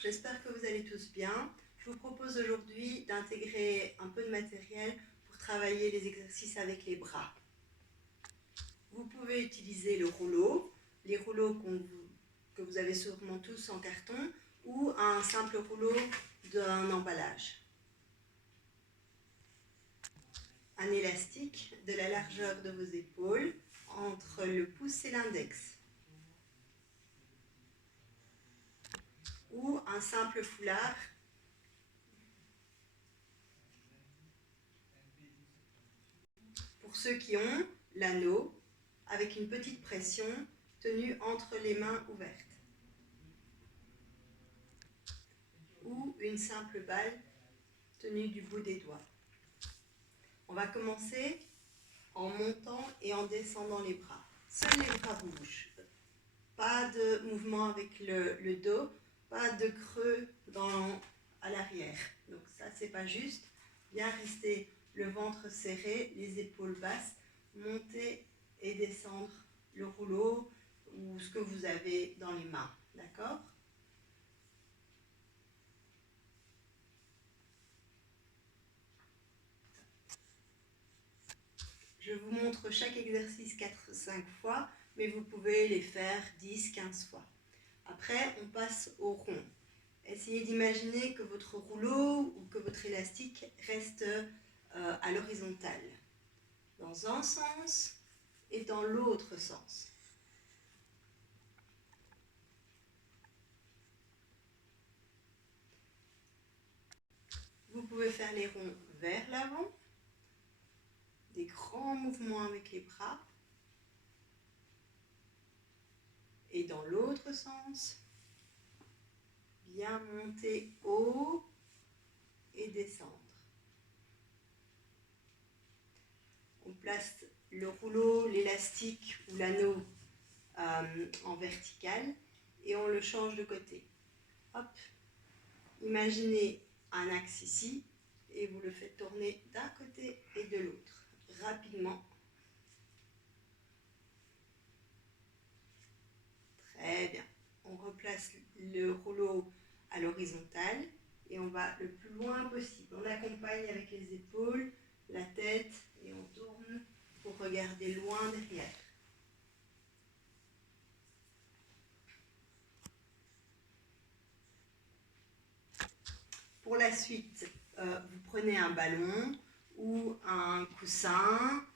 j'espère que vous allez tous bien. Je vous propose aujourd'hui d'intégrer un peu de matériel pour travailler les exercices avec les bras. Vous pouvez utiliser le rouleau, les rouleaux que vous avez sûrement tous en carton, ou un simple rouleau d'un emballage. Un élastique de la largeur de vos épaules entre le pouce et l'index. Ou un simple foulard pour ceux qui ont l'anneau avec une petite pression tenue entre les mains ouvertes. Ou une simple balle tenue du bout des doigts. On va commencer en montant et en descendant les bras. Seuls les bras bougent. Pas de mouvement avec le dos, pas de creux à l'arrière. Donc ça, c'est pas juste. Bien rester le ventre serré, les épaules basses, monter et descendre le rouleau ou ce que vous avez dans les mains. D'accord ? Je vous montre chaque exercice 4-5 fois, mais vous pouvez les faire 10-15 fois. Après, on passe au rond. Essayez d'imaginer que votre rouleau ou que votre élastique reste à l'horizontale, dans un sens et dans l'autre sens. Vous pouvez faire les ronds vers l'avant, des grands mouvements avec les bras, et dans l'autre sens, bien monter haut et descendre. On place le rouleau, l'élastique ou l'anneau en vertical et on le change de côté. Hop. Imaginez un axe ici et vous le faites tourner d'un côté et de l'autre, rapidement. Très bien. On replace le rouleau à l'horizontale et on va le plus loin possible. On accompagne avec les épaules, la tête et on tourne pour regarder loin derrière. Pour la suite, vous prenez un ballon ou un coussin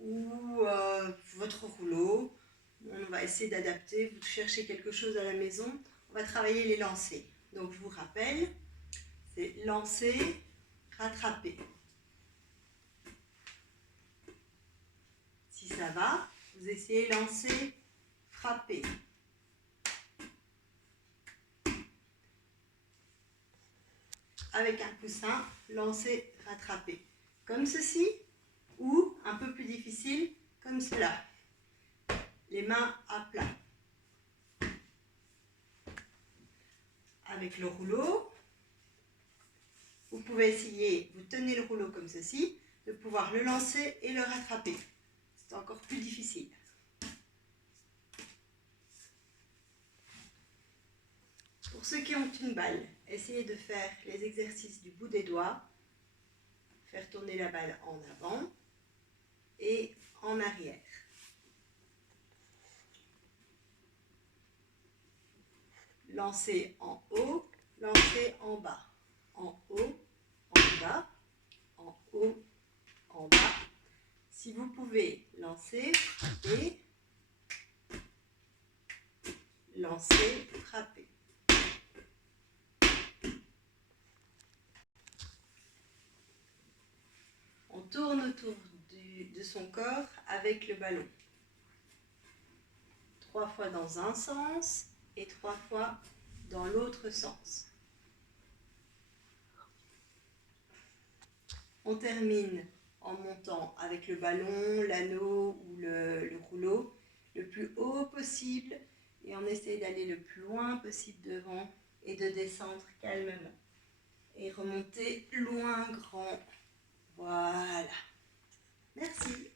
ou votre rouleau. On va essayer d'adapter, vous cherchez quelque chose à la maison. On va travailler les lancers. Donc je vous rappelle, c'est lancer, rattraper. Si ça va, vous essayez lancer, frapper. Avec un coussin, lancer, rattraper. Comme ceci, ou un peu plus difficile, comme cela. Les mains à plat. Avec le rouleau, vous pouvez essayer, vous tenez le rouleau comme ceci, de pouvoir le lancer et le rattraper. C'est encore plus difficile. Pour ceux qui ont une balle, essayez de faire les exercices du bout des doigts, faire tourner la balle en avant et en arrière. Lancer en haut, lancer en bas. En haut, en bas, en haut, en bas. Si vous pouvez lancer, frapper, lancer, frapper. On tourne autour de son corps avec le ballon. 3 fois dans un sens et 3 fois dans l'autre sens. On termine en montant avec le ballon, l'anneau ou le rouleau le plus haut possible et on essaie d'aller le plus loin possible devant et de descendre calmement. Et remonter loin, grand. Voilà. Merci.